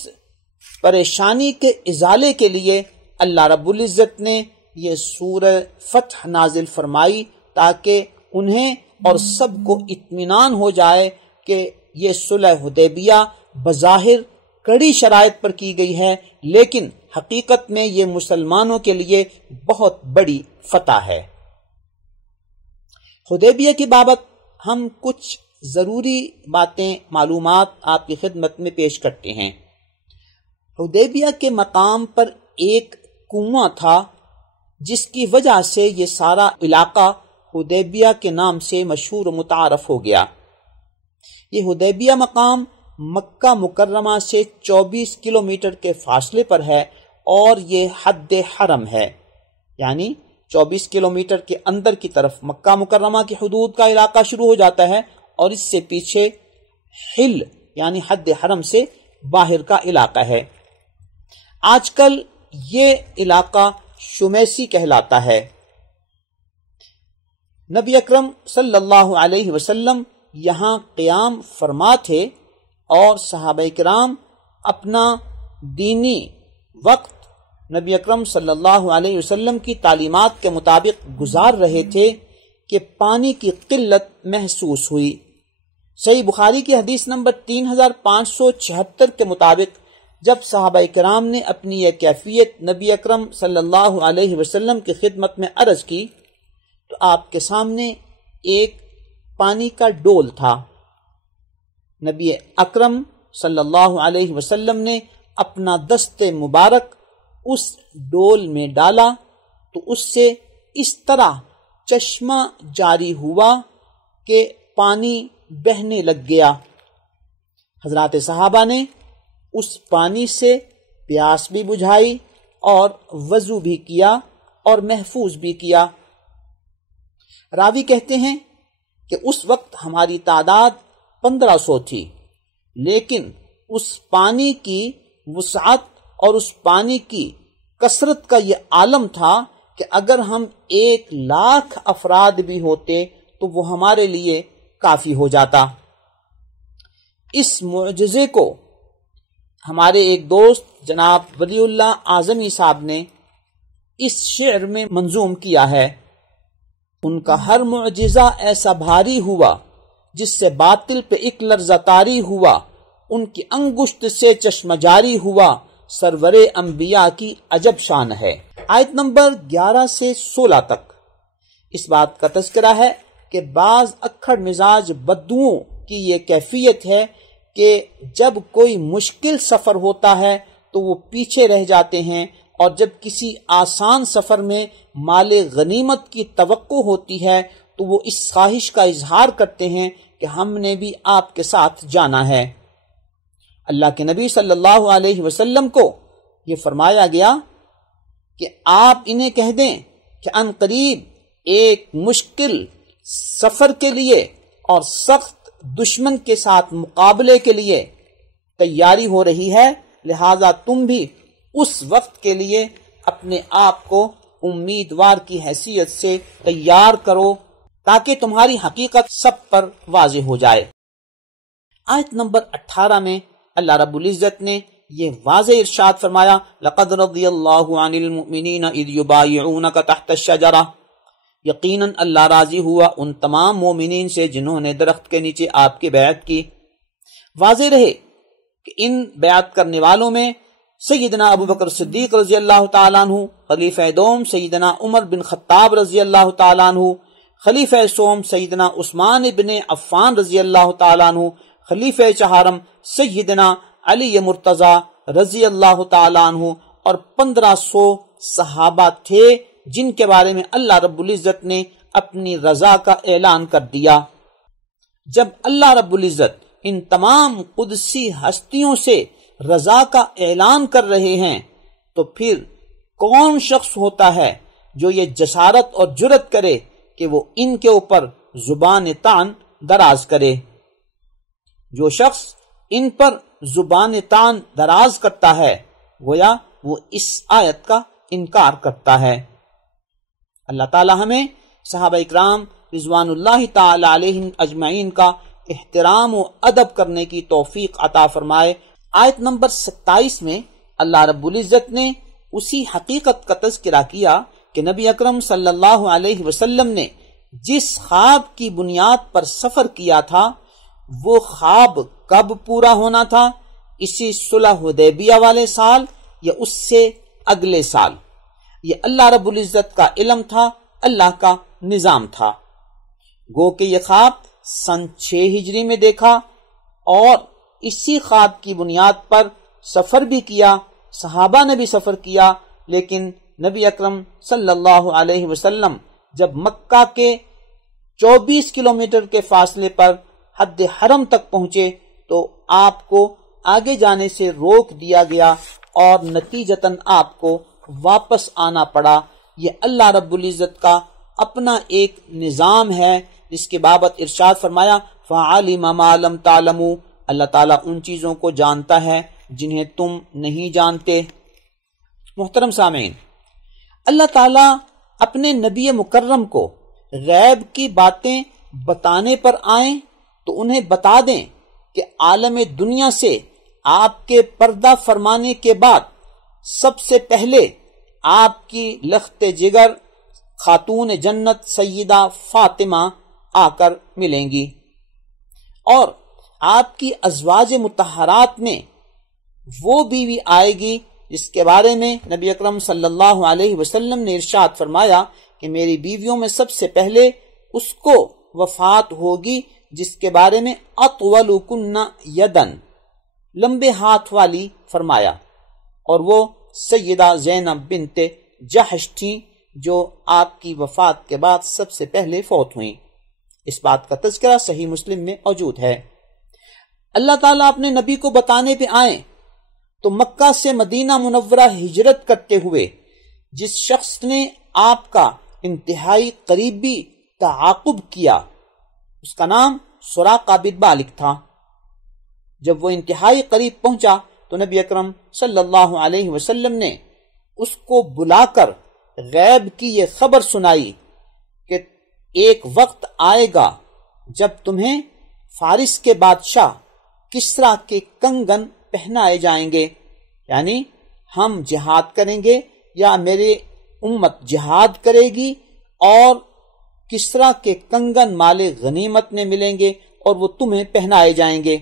پریشانی کے ازالے کے لیے اللہ رب العزت نے یہ سورہ فتح نازل فرمائی، تاکہ انہیں اور سب کو اطمینان ہو جائے کہ یہ صلح حدیبیہ بظاہر کڑی شرائط پر کی گئی ہے، لیکن حقیقت میں یہ مسلمانوں کے لیے بہت بڑی فتح ہے۔ حدیبیہ کی بابت ہم کچھ ضروری باتیں معلومات آپ کی خدمت میں پیش کرتے ہیں۔ حدیبیہ کے مقام پر ایک کنواں تھا، جس کی وجہ سے یہ سارا علاقہ حدیبیہ کے نام سے مشہور و متعارف ہو گیا۔ یہ حدیبیہ مقام مکہ مکرمہ سے 24 کلومیٹر کے فاصلے پر ہے، اور یہ حد حرم ہے، یعنی 24 کلومیٹر کے اندر کی طرف مکہ مکرمہ کی حدود کا علاقہ شروع ہو جاتا ہے، اور اس سے پیچھے حل یعنی حد حرم سے باہر کا علاقہ ہے۔ آج کل یہ علاقہ شمیسی کہلاتا ہے۔ نبی اکرم صلی اللہ علیہ وسلم یہاں قیام فرما تھے، اور صحابہ کرام اپنا دینی وقت نبی اکرم صلی اللہ علیہ وسلم کی تعلیمات کے مطابق گزار رہے تھے کہ پانی کی قلت محسوس ہوئی۔ صحیح بخاری کی حدیث نمبر 3576 کے مطابق جب صحابہ کرام نے اپنی یہ کیفیت نبی اکرم صلی اللہ علیہ وسلم کی خدمت میں عرض کی، تو آپ کے سامنے ایک پانی کا ڈول تھا۔ نبی اکرم صلی اللہ علیہ وسلم نے اپنا دست مبارک اس ڈول میں ڈالا، تو اس سے اس طرح چشمہ جاری ہوا کہ پانی بہنے لگ گیا۔ حضرات صحابہ نے اس پانی سے پیاس بھی بجھائی اور وضو بھی کیا اور محفوظ بھی کیا۔ راوی کہتے ہیں کہ اس وقت ہماری تعداد 1500 تھی، لیکن اس پانی کی وسعت اور اس پانی کی کثرت کا یہ عالم تھا کہ اگر ہم 1,00,000 افراد بھی ہوتے تو وہ ہمارے لیے کافی ہو جاتا۔ اس معجزے کو ہمارے ایک دوست جناب ولی اللہ اعظمی صاحب نے اس شعر میں منظوم کیا ہے۔ ان کا ہر معجزہ ایسا بھاری ہوا، جس سے باطل پہ ایک لرزہ طاری ہوا، ان کی انگشت سے چشمہ جاری ہوا، سرور انبیاء کی عجب شان ہے۔ آیت نمبر 11 سے 16 تک اس بات کا تذکرہ ہے کہ بعض اکھڑ مزاج بدوؤں کی یہ کیفیت ہے کہ جب کوئی مشکل سفر ہوتا ہے تو وہ پیچھے رہ جاتے ہیں، اور جب کسی آسان سفر میں مال غنیمت کی توقع ہوتی ہے تو وہ اس خواہش کا اظہار کرتے ہیں کہ ہم نے بھی آپ کے ساتھ جانا ہے۔ اللہ کے نبی صلی اللہ علیہ وسلم کو یہ فرمایا گیا کہ آپ انہیں کہہ دیں کہ ان قریب ایک مشکل سفر کے لیے اور سخت دشمن کے ساتھ مقابلے کے لیے تیاری ہو رہی ہے، لہذا تم بھی اس وقت کے لیے اپنے آپ کو امیدوار کی حیثیت سے تیار کرو تاکہ تمہاری حقیقت سب پر واضح ہو جائے۔ آیت نمبر 18 میں اللہ رب العزت نے یہ واضح ارشاد فرمایا، لَقَدْ رَضِيَ اللَّهُ عَنِ الْمُؤْمِنِينَ إِذْ يُبَايِعُونَكَ تَحْتَ الشَّجَرَةِ، یقیناً اللہ راضی ہوا ان تمام مومنین سے جنہوں نے درخت کے نیچے آپ کی بیعت کی۔ واضح رہے کہ ان بیعت کرنے والوں میں سیدنا ابو بکر صدیق رضی اللہ تعالیٰ عنہ، خلیفہ دوم سیدنا عمر بن خطاب رضی اللہ تعالیٰ عنہ، خلیفہ سوم سیدنا عثمان بن عفان رضی اللہ تعالیٰ عنہ، خلیفہ چہارم سیدنا علی مرتضی رضی اللہ تعالیٰ عنہ، اور 1500 صحابہ تھے جن کے بارے میں اللہ رب العزت نے اپنی رضا کا اعلان کر دیا۔ جب اللہ رب العزت ان تمام قدسی ہستیوں سے رضا کا اعلان کر رہے ہیں تو پھر کون شخص ہوتا ہے جو یہ جسارت اور جرت کرے کہ وہ ان کے اوپر زبان طعن دراز کرے؟ جو شخص ان پر زبان طعن دراز کرتا ہے گویا وہ اس آیت کا انکار کرتا ہے۔ اللہ تعالی ہمیں صحابہ اکرام رضوان اللہ تعالی علیہم اجمعین کا احترام و ادب کرنے کی توفیق عطا فرمائے۔ آیت نمبر 27 میں اللہ رب العزت نے اسی حقیقت کا تذکرہ کیا کہ نبی اکرم صلی اللہ علیہ وسلم نے جس خواب کی بنیاد پر سفر کیا تھا وہ خواب کب پورا ہونا تھا؟ اسی صلح حدیبیہ والے سال یا اس سے اگلے سال؟ یہ اللہ رب العزت کا علم تھا، اللہ کا نظام تھا۔ گو کہ یہ خواب سن 6 ہجری میں دیکھا اور اسی خواب کی بنیاد پر سفر بھی کیا، صحابہ نے بھی سفر کیا، لیکن نبی اکرم صلی اللہ علیہ وسلم جب مکہ کے 24 کلومیٹر کے فاصلے پر حد حرم تک پہنچے تو آپ کو آگے جانے سے روک دیا گیا اور نتیجتاً آپ کو واپس آنا پڑا۔ یہ اللہ رب العزت کا اپنا ایک نظام ہے جس کے بابت ارشاد فرمایا فَعَلِمَ مَا لَمْ تَعْلَمُوا، اللہ تعالیٰ ان چیزوں کو جانتا ہے جنہیں تم نہیں جانتے۔ محترم سامعین، اللہ تعالیٰ اپنے نبی مکرم کو غیب کی باتیں بتانے پر آئیں تو انہیں بتا دیں کہ عالم دنیا سے آپ کے پردہ فرمانے کے بعد سب سے پہلے آپ کی لخت جگر خاتون جنت سیدہ فاطمہ آ کر ملیں گی، اور آپ کی ازواج مطہرات میں وہ بیوی آئے گی جس کے بارے میں نبی اکرم صلی اللہ علیہ وسلم نے ارشاد فرمایا کہ میری بیویوں میں سب سے پہلے اس کو وفات ہوگی جس کے بارے میں اطولکن یدن، لمبے ہاتھ والی فرمایا، اور وہ سیدہ زینب بنت جحش تھی جو آپ کی وفات کے بعد سب سے پہلے فوت ہوئیں۔ اس بات کا تذکرہ صحیح مسلم میں موجود ہے۔ اللہ تعالیٰ اپنے نبی کو بتانے پہ آئیں تو مکہ سے مدینہ منورہ ہجرت کرتے ہوئے جس شخص نے آپ کا انتہائی قریبی تعاقب کیا اس کا نام سراقہ بن مالک تھا۔ جب وہ انتہائی قریب پہنچا تو نبی اکرم صلی اللہ علیہ وسلم نے اس کو بلا کر غیب کی یہ خبر سنائی کہ ایک وقت آئے گا جب تمہیں فارس کے بادشاہ کسرا کے کنگن پہنائے جائیں گے، یعنی ہم جہاد کریں گے یا میرے امت جہاد کرے گی اور کسرا کے کنگن مال غنیمت میں ملیں گے اور وہ تمہیں پہنائے جائیں گے۔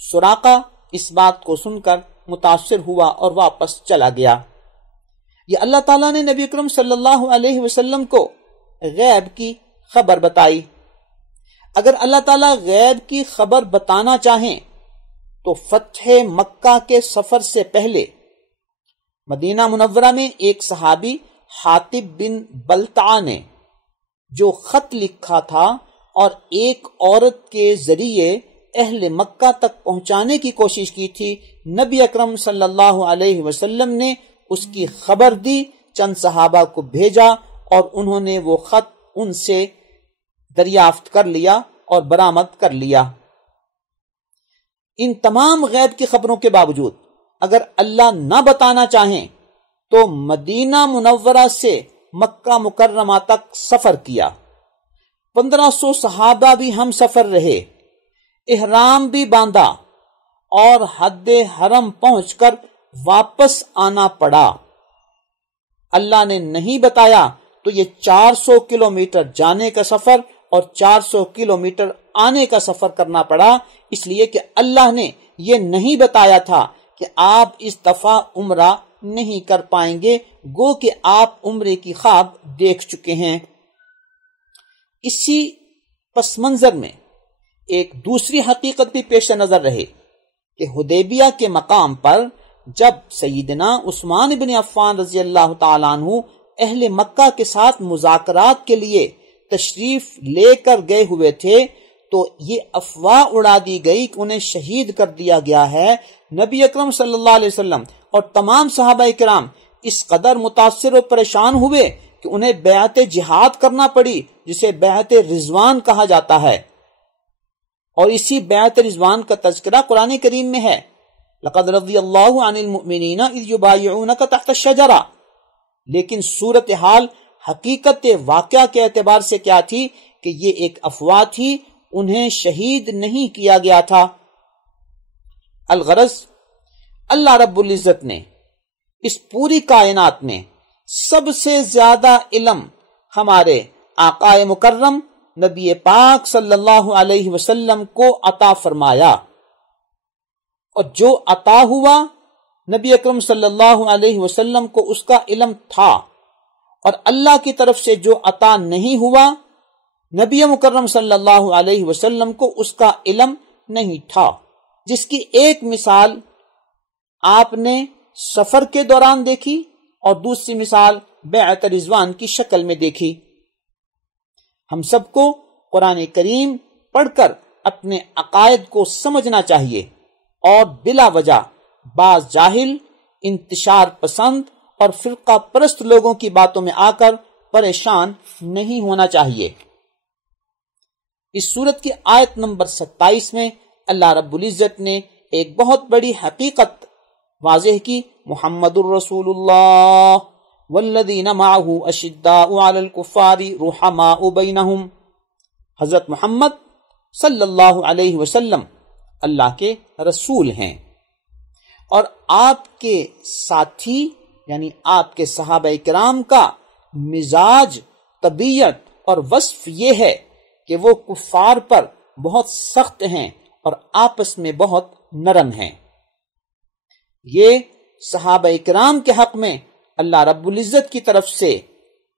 سراقہ اس بات کو سن کر متاثر ہوا اور واپس چلا گیا۔ یہ اللہ تعالیٰ نے نبی اکرم صلی اللہ علیہ وسلم کو غیب کی خبر بتائی۔ اگر اللہ تعالیٰ غیب کی خبر بتانا چاہیں تو فتح مکہ کے سفر سے پہلے مدینہ منورہ میں ایک صحابی حاطب بن بلتع نے جو خط لکھا تھا اور ایک عورت کے ذریعے اہل مکہ تک پہنچانے کی کوشش کی تھی، نبی اکرم صلی اللہ علیہ وسلم نے اس کی خبر دی، چند صحابہ کو بھیجا اور انہوں نے وہ خط ان سے دریافت کر لیا اور برآمد کر لیا۔ ان تمام غیب کی خبروں کے باوجود اگر اللہ نہ بتانا چاہیں تو مدینہ منورہ سے مکہ مکرمہ تک سفر کیا، 1500 صحابہ بھی ہم سفر رہے، احرام بھی باندھا اور حد حرم پہنچ کر واپس آنا پڑا۔ اللہ نے نہیں بتایا تو یہ 400 کلومیٹر جانے کا سفر اور 400 کلومیٹر آنے کا سفر کرنا پڑا، اس لیے کہ اللہ نے یہ نہیں بتایا تھا کہ آپ اس دفعہ عمرہ نہیں کر پائیں گے، گو کہ آپ عمرے کی خواب دیکھ چکے ہیں۔ اسی پس منظر میں ایک دوسری حقیقت بھی پیش نظر رہے کہ حدیبیہ کے مقام پر جب سیدنا عثمان بن عفان رضی اللہ تعالیٰ عنہ اہل مکہ کے ساتھ مذاکرات کے لیے تشریف لے کر گئے ہوئے تھے تو یہ افواہ اڑا دی گئی کہ انہیں شہید کر دیا گیا ہے۔ نبی اکرم صلی اللہ علیہ وسلم اور تمام صحابہ کرام اس قدر متاثر و پریشان ہوئے کہ انہیں بیعت جہاد کرنا پڑی، جسے بیعت رضوان کہا جاتا ہے، اور اسی بیعت رضوان کا تذکرہ قرآن کریم میں ہے، لقد رضی اللہ عن المؤمنین اذ یبایعونک تحت الشجرہ۔ لیکن صورتحال حقیقت واقعہ کے اعتبار سے کیا تھی کہ یہ ایک افواہ تھی، انہیں شہید نہیں کیا گیا تھا۔ الغرض اللہ رب العزت نے اس پوری کائنات میں سب سے زیادہ علم ہمارے آقا مکرم نبی پاک صلی اللہ علیہ وسلم کو عطا فرمایا، اور جو عطا ہوا نبی اکرم صلی اللہ علیہ وسلم کو اس کا علم تھا، اور اللہ کی طرف سے جو عطا نہیں ہوا نبی مکرم صلی اللہ علیہ وسلم کو اس کا علم نہیں تھا، جس کی ایک مثال آپ نے سفر کے دوران دیکھی اور دوسری مثال بیعت رضوان کی شکل میں دیکھی۔ ہم سب کو قرآن کریم پڑھ کر اپنے عقائد کو سمجھنا چاہیے، اور بلا وجہ بعض جاہل، انتشار پسند اور فرقہ پرست لوگوں کی باتوں میں آ کر پریشان نہیں ہونا چاہیے۔ اس سورت کی آیت نمبر 27 میں اللہ رب العزت نے ایک بہت بڑی حقیقت واضح کی، محمد الرسول اللہ والذین معہ اشداء علی الکفار رحماء بینہم۔ حضرت محمد صلی اللہ علیہ وسلم اللہ کے رسول ہیں، اور آپ کے ساتھی یعنی آپ کے صحابہ کرام کا مزاج، طبیعت اور وصف یہ ہے کہ وہ کفار پر بہت سخت ہیں اور آپس میں بہت نرم ہیں۔ یہ صحابہ کرام کے حق میں اللہ رب العزت کی طرف سے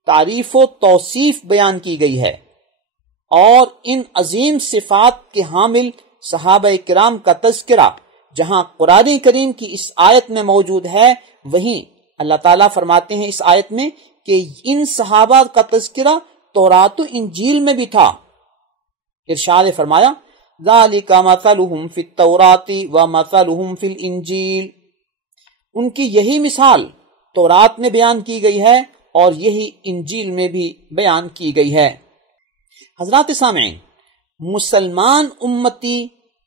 تعریف و توصیف بیان کی گئی ہے، اور ان عظیم صفات کے حامل صحابہ کرام کا تذکرہ جہاں قرآن کریم کی اس آیت میں موجود ہے، وہیں اللہ تعالیٰ فرماتے ہیں اس آیت میں کہ ان صحابہ کا تذکرہ تورات و انجیل میں بھی تھا۔ ارشاد فرمایا ذالک مثلہم فی التوراۃ ومثلہم فی الانجیل، ان کی یہی مثال تورات میں بیان کی گئی ہے اور یہی انجیل میں بھی بیان کی گئی ہے۔ حضرات سامعین، مسلمان امتی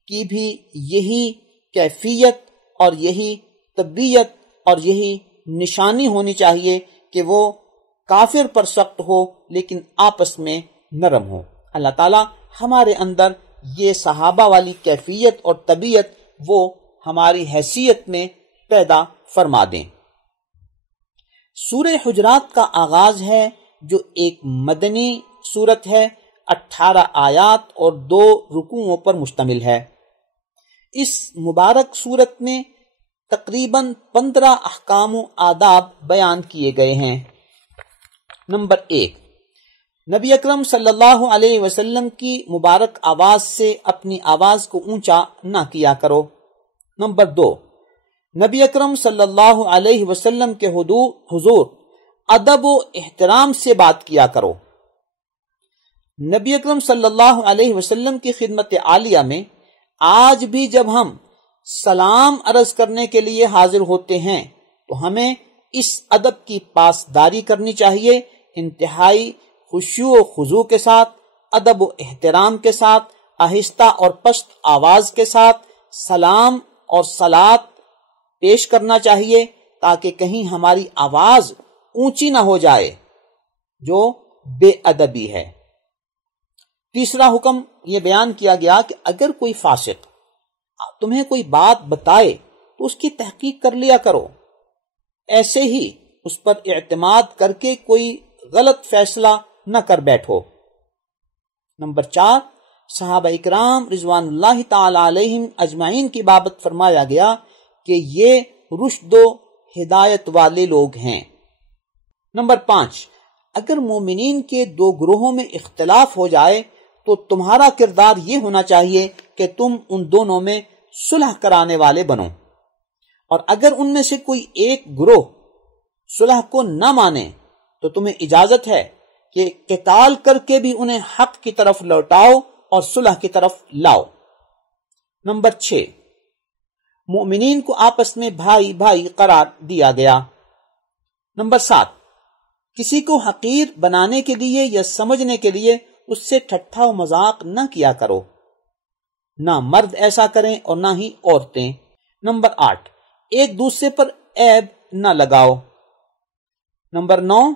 کی بھی یہی کیفیت اور یہی طبیعت اور یہی نشانی ہونی چاہیے کہ وہ کافر پر سخت ہو لیکن آپس میں نرم ہو۔ اللہ تعالی ہمارے اندر یہ صحابہ والی کیفیت اور طبیعت وہ ہماری حیثیت میں پیدا فرما دیں۔ سورہ حجرات کا آغاز ہے جو ایک مدنی سورت ہے، 18 آیات اور 2 رکوعوں پر مشتمل ہے۔ اس مبارک سورت میں تقریباً 15 احکام و آداب بیان کیے گئے ہیں۔ نمبر 1، نبی اکرم صلی اللہ علیہ وسلم کی مبارک آواز سے اپنی آواز کو اونچا نہ کیا کرو۔ نمبر 2، نبی اکرم صلی اللہ علیہ وسلم کے حضور ادب و احترام سے بات کیا کرو۔ نبی اکرم صلی اللہ علیہ وسلم کی خدمت عالیہ میں آج بھی جب ہم سلام عرض کرنے کے لیے حاضر ہوتے ہیں تو ہمیں اس ادب کی پاسداری کرنی چاہیے، انتہائی خشوع و خضوع کے ساتھ، ادب و احترام کے ساتھ، آہستہ اور پست آواز کے ساتھ سلام اور صلات پیش کرنا چاہیے، تاکہ کہیں ہماری آواز اونچی نہ ہو جائے، جو بے ادبی ہے۔ تیسرا حکم یہ بیان کیا گیا کہ اگر کوئی فاسق تمہیں کوئی بات بتائے تو اس کی تحقیق کر لیا کرو، ایسے ہی اس پر اعتماد کر کے کوئی غلط فیصلہ نہ کر بیٹھو۔ نمبر 4، صحابہ اکرام رضوان اللہ تعالی علیہم اجمعین کی بابت فرمایا گیا کہ یہ رشد و ہدایت والے لوگ ہیں۔ نمبر 5، اگر مومنین کے دو گروہوں میں اختلاف ہو جائے تو تمہارا کردار یہ ہونا چاہیے کہ تم ان دونوں میں صلح کرانے والے بنو، اور اگر ان میں سے کوئی ایک گروہ صلح کو نہ مانے تو تمہیں اجازت ہے کہ قتال کر کے بھی انہیں حق کی طرف لوٹاؤ اور صلح کی طرف لاؤ۔ نمبر 6، مومنین کو آپس میں بھائی بھائی قرار دیا گیا۔ نمبر 7، کسی کو حقیر بنانے کے لیے یا سمجھنے کے لیے اس سے ٹھٹھا و مذاق نہ کیا کرو، نہ مرد ایسا کریں اور نہ ہی عورتیں۔ نمبر 8، ایک دوسرے پر عیب نہ لگاؤ۔ نمبر 9،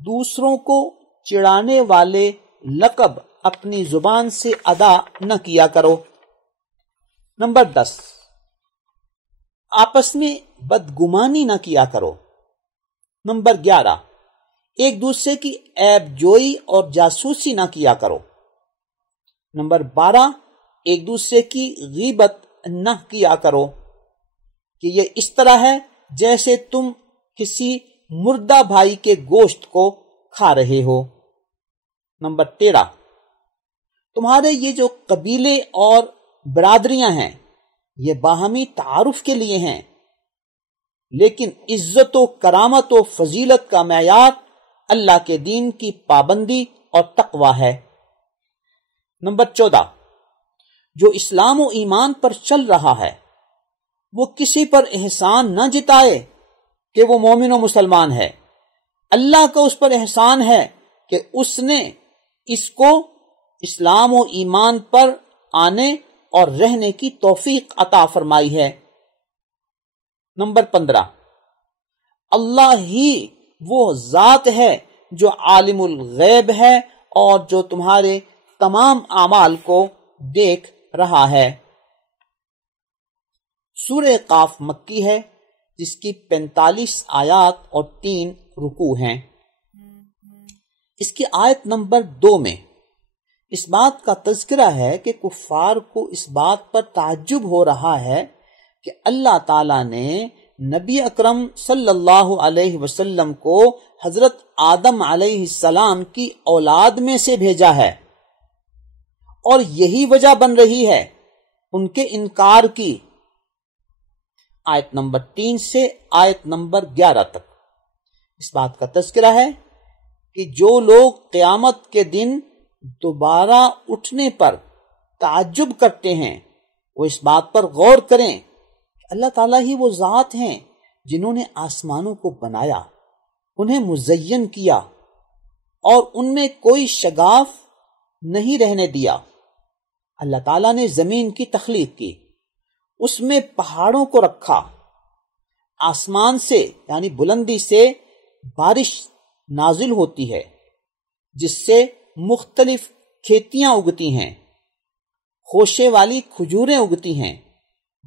دوسروں کو چڑھانے والے لقب اپنی زبان سے ادا نہ کیا کرو۔ نمبر 10، آپس میں بدگمانی نہ کیا کرو۔ نمبر 11، ایک دوسرے کی عیب جوئی اور جاسوسی نہ کیا کرو۔ نمبر 12، ایک دوسرے کی غیبت نہ کیا کرو کہ یہ اس طرح ہے جیسے تم کسی مردہ بھائی کے گوشت کو کھا رہے ہو۔ نمبر 13، تمہارے یہ جو قبیلے اور برادریاں ہیں یہ باہمی تعارف کے لیے ہیں، لیکن عزت و کرامت و فضیلت کا معیار اللہ کے دین کی پابندی اور تقوی ہے۔ نمبر 14، جو اسلام و ایمان پر چل رہا ہے وہ کسی پر احسان نہ جتائے کہ وہ مومن و مسلمان ہے، اللہ کا اس پر احسان ہے کہ اس نے اس کو اسلام و ایمان پر آنے اور رہنے کی توفیق عطا فرمائی ہے۔ نمبر 15، اللہ ہی وہ ذات ہے جو عالم الغیب ہے اور جو تمہارے تمام اعمال کو دیکھ رہا ہے۔ سورہ قاف مکی ہے، جس کی 45 آیات اور 3 رکوع ہیں۔ اس کی آیت نمبر 2 میں اس بات کا تذکرہ ہے کہ کفار کو اس بات پر تعجب ہو رہا ہے کہ اللہ تعالیٰ نے نبی اکرم صلی اللہ علیہ وسلم کو حضرت آدم علیہ السلام کی اولاد میں سے بھیجا ہے، اور یہی وجہ بن رہی ہے ان کے انکار کی۔ آیت نمبر 3 سے آیت نمبر 11 تک اس بات کا تذکرہ ہے کہ جو لوگ قیامت کے دن دوبارہ اٹھنے پر تعجب کرتے ہیں وہ اس بات پر غور کریں کہ اللہ تعالیٰ ہی وہ ذات ہیں جنہوں نے آسمانوں کو بنایا، انہیں مزین کیا اور ان میں کوئی شگاف نہیں رہنے دیا۔ اللہ تعالیٰ نے زمین کی تخلیق کی، اس میں پہاڑوں کو رکھا، آسمان سے یعنی بلندی سے بارش نازل ہوتی ہے جس سے مختلف کھیتیاں اگتی ہیں، خوشے والی کھجوریں اگتی ہیں،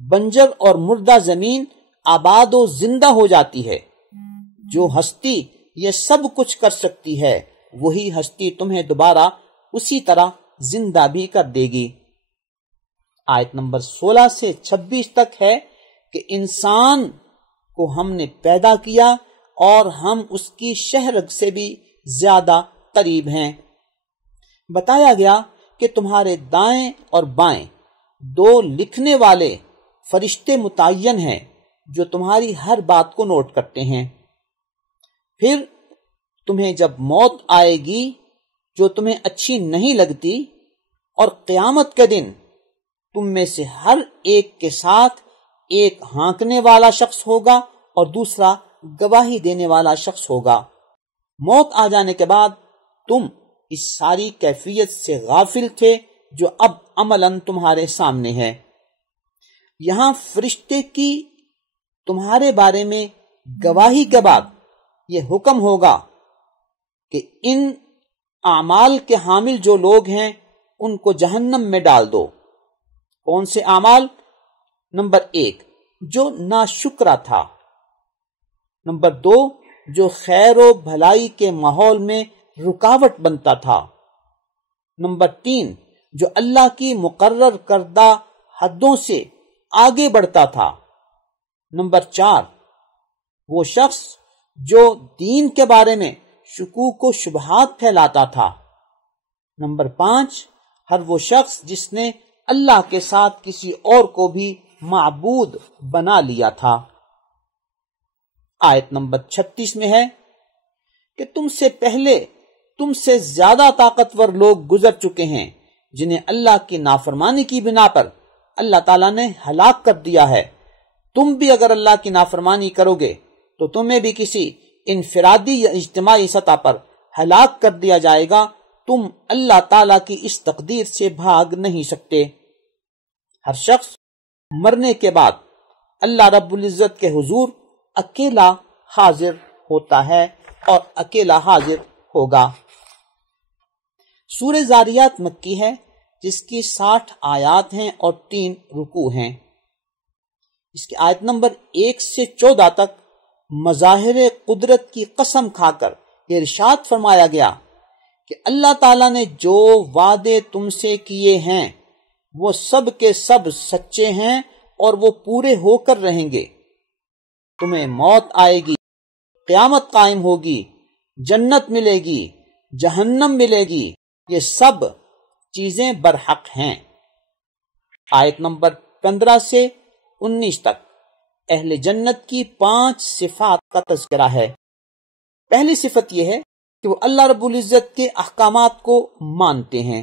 بنجر اور مردہ زمین آباد و زندہ ہو جاتی ہے۔ جو ہستی یہ سب کچھ کر سکتی ہے وہی ہستی تمہیں دوبارہ اسی طرح زندہ بھی کر دے گی۔ آیت نمبر 16 سے 26 تک ہے کہ انسان کو ہم نے پیدا کیا اور ہم اس کی شہرگ سے بھی زیادہ قریب ہیں۔ بتایا گیا کہ تمہارے دائیں اور بائیں 2 لکھنے والے فرشتے متعین ہیں جو تمہاری ہر بات کو نوٹ کرتے ہیں۔ پھر تمہیں جب موت آئے گی جو تمہیں اچھی نہیں لگتی، اور قیامت کے دن تم میں سے ہر ایک کے ساتھ ایک ہانکنے والا شخص ہوگا اور دوسرا گواہی دینے والا شخص ہوگا۔ موت آ جانے کے بعد تم اس ساری کیفیت سے غافل تھے جو اب عملاً تمہارے سامنے ہے۔ یہاں فرشتے کی تمہارے بارے میں گواہی کے بعد یہ حکم ہوگا کہ ان اعمال کے حامل جو لوگ ہیں ان کو جہنم میں ڈال دو۔ کون سے اعمال؟ نمبر 1 جو ناشکرا تھا، نمبر 2 جو خیر و بھلائی کے ماحول میں رکاوٹ بنتا تھا، نمبر 3 جو اللہ کی مقرر کردہ حدوں سے آگے بڑھتا تھا، نمبر 4 وہ شخص جو دین کے بارے میں شکوک و شبہات پھیلاتا تھا، نمبر 5 ہر وہ شخص جس نے اللہ کے ساتھ کسی اور کو بھی معبود بنا لیا تھا۔ آیت نمبر 36 میں ہے کہ تم سے پہلے تم سے زیادہ طاقتور لوگ گزر چکے ہیں جنہیں اللہ کی نافرمانی کی بنا پر اللہ تعالیٰ نے ہلاک کر دیا ہے۔ تم بھی اگر اللہ کی نافرمانی کرو گے تو تمہیں بھی کسی انفرادی یا اجتماعی سطح پر ہلاک کر دیا جائے گا۔ تم اللہ تعالیٰ کی اس تقدیر سے بھاگ نہیں سکتے۔ ہر شخص مرنے کے بعد اللہ رب العزت کے حضور اکیلا حاضر ہوتا ہے اور اکیلا حاضر ہوگا۔ سورہ زاریات مکی ہے جس کی 60 آیات ہیں اور 3 رکوع ہیں۔ اس کی آیت نمبر 1 سے 14 تک مظاہر قدرت کی قسم کھا کر یہ ارشاد فرمایا گیا کہ اللہ تعالیٰ نے جو وعدے تم سے کیے ہیں وہ سب کے سب سچے ہیں اور وہ پورے ہو کر رہیں گے۔ تمہیں موت آئے گی، قیامت قائم ہوگی، جنت ملے گی، جہنم ملے گی، یہ سب چیزیں برحق ہیں۔ آیت نمبر 15 سے 19 تک اہل جنت کی 5 صفات کا تذکرہ ہے۔ پہلی صفت یہ ہے کہ وہ اللہ رب العزت کے احکامات کو مانتے ہیں۔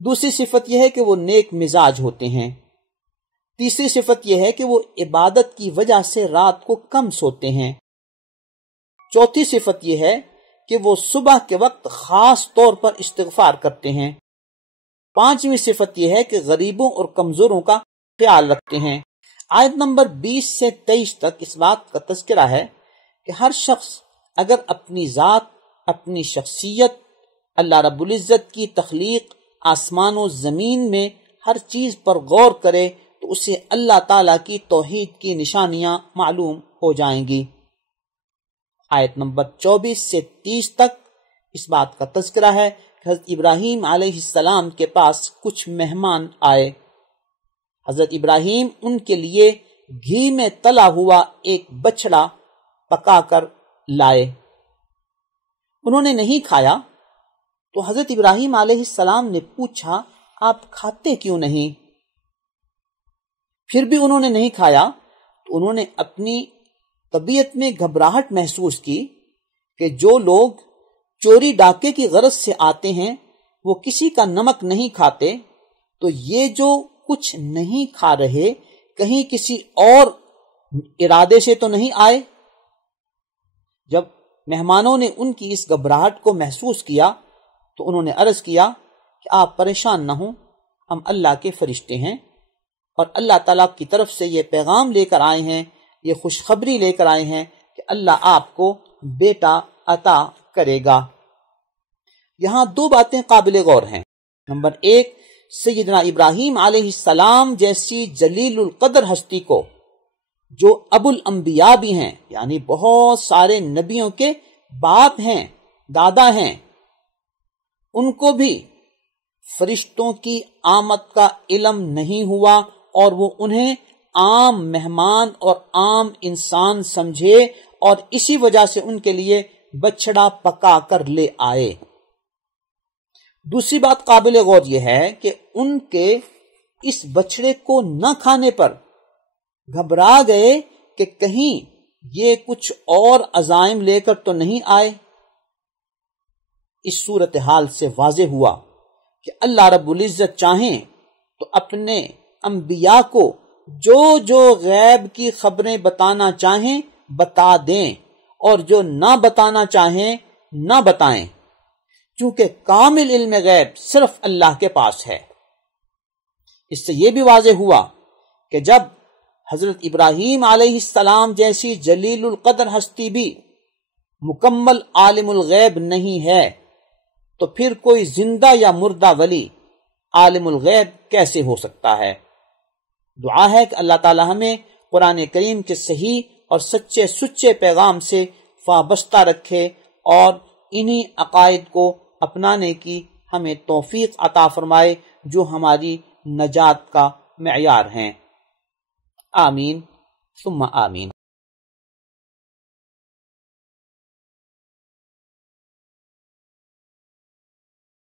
دوسری صفت یہ ہے کہ وہ نیک مزاج ہوتے ہیں۔ تیسری صفت یہ ہے کہ وہ عبادت کی وجہ سے رات کو کم سوتے ہیں۔ چوتھی صفت یہ ہے کہ وہ صبح کے وقت خاص طور پر استغفار کرتے ہیں۔ پانچویں صفت یہ ہے کہ غریبوں اور کمزوروں کا خیال رکھتے ہیں۔ آیت نمبر 20 سے 23 تک اس بات کا تذکرہ ہے کہ ہر شخص اگر اپنی ذات، اپنی شخصیت، اللہ رب العزت کی تخلیق، آسمان و زمین میں ہر چیز پر غور کرے تو اسے اللہ تعالیٰ کی توحید کی نشانیاں معلوم ہو جائیں گی۔ آیت نمبر 24 سے 30 تک اس بات کا تذکرہ ہے کہ حضرت ابراہیم علیہ السلام کے پاس کچھ مہمان آئے۔ حضرت ابراہیم ان کے لیے گھی میں تلا ہوا ایک بچڑا پکا کر لائے۔ انہوں نے نہیں کھایا تو حضرت ابراہیم علیہ السلام نے پوچھا آپ کھاتے کیوں نہیں؟ پھر بھی انہوں نے نہیں کھایا تو انہوں نے اپنی طبیعت میں گھبراہٹ محسوس کی کہ جو لوگ چوری ڈاکے کی غرض سے آتے ہیں وہ کسی کا نمک نہیں کھاتے، تو یہ جو کچھ نہیں کھا رہے کہیں کسی اور ارادے سے تو نہیں آئے؟ جب مہمانوں نے ان کی اس گھبراہٹ کو محسوس کیا تو انہوں نے عرض کیا کہ آپ پریشان نہ ہوں، ہم اللہ کے فرشتے ہیں اور اللہ تعالیٰ کی طرف سے یہ پیغام لے کر آئے ہیں، یہ خوشخبری لے کر آئے ہیں کہ اللہ آپ کو بیٹا عطا کرے گا۔ یہاں 2 باتیں قابل غور ہیں۔ نمبر 1، سیدنا ابراہیم علیہ السلام جیسی جلیل القدر ہستی کو، جو ابو الانبیاء بھی ہیں، یعنی بہت سارے نبیوں کے باپ ہیں، دادا ہیں، ان کو بھی فرشتوں کی آمد کا علم نہیں ہوا اور وہ انہیں عام مہمان اور عام انسان سمجھے اور اسی وجہ سے ان کے لیے بچڑا پکا کر لے آئے۔ دوسری بات قابل غور یہ ہے کہ ان کے اس بچڑے کو نہ کھانے پر گھبرا گئے کہ کہیں یہ کچھ اور عزائم لے کر تو نہیں آئے۔ اس صورتحال سے واضح ہوا کہ اللہ رب العزت چاہیں تو اپنے انبیاء کو جو جو غیب کی خبریں بتانا چاہیں بتا دیں، اور جو نہ بتانا چاہیں نہ بتائیں، کیونکہ کامل علم غیب صرف اللہ کے پاس ہے۔ اس سے یہ بھی واضح ہوا کہ جب حضرت ابراہیم علیہ السلام جیسی جلیل القدر ہستی بھی مکمل عالم الغیب نہیں ہے، تو پھر کوئی زندہ یا مردہ ولی عالم الغیب کیسے ہو سکتا ہے؟ دعا ہے کہ اللہ تعالی ہمیں قرآن کریم کے صحیح اور سچے سچے پیغام سے وابستہ رکھے اور انہی عقائد کو اپنانے کی ہمیں توفیق عطا فرمائے جو ہماری نجات کا معیار ہیں۔ آمین ثم آمین۔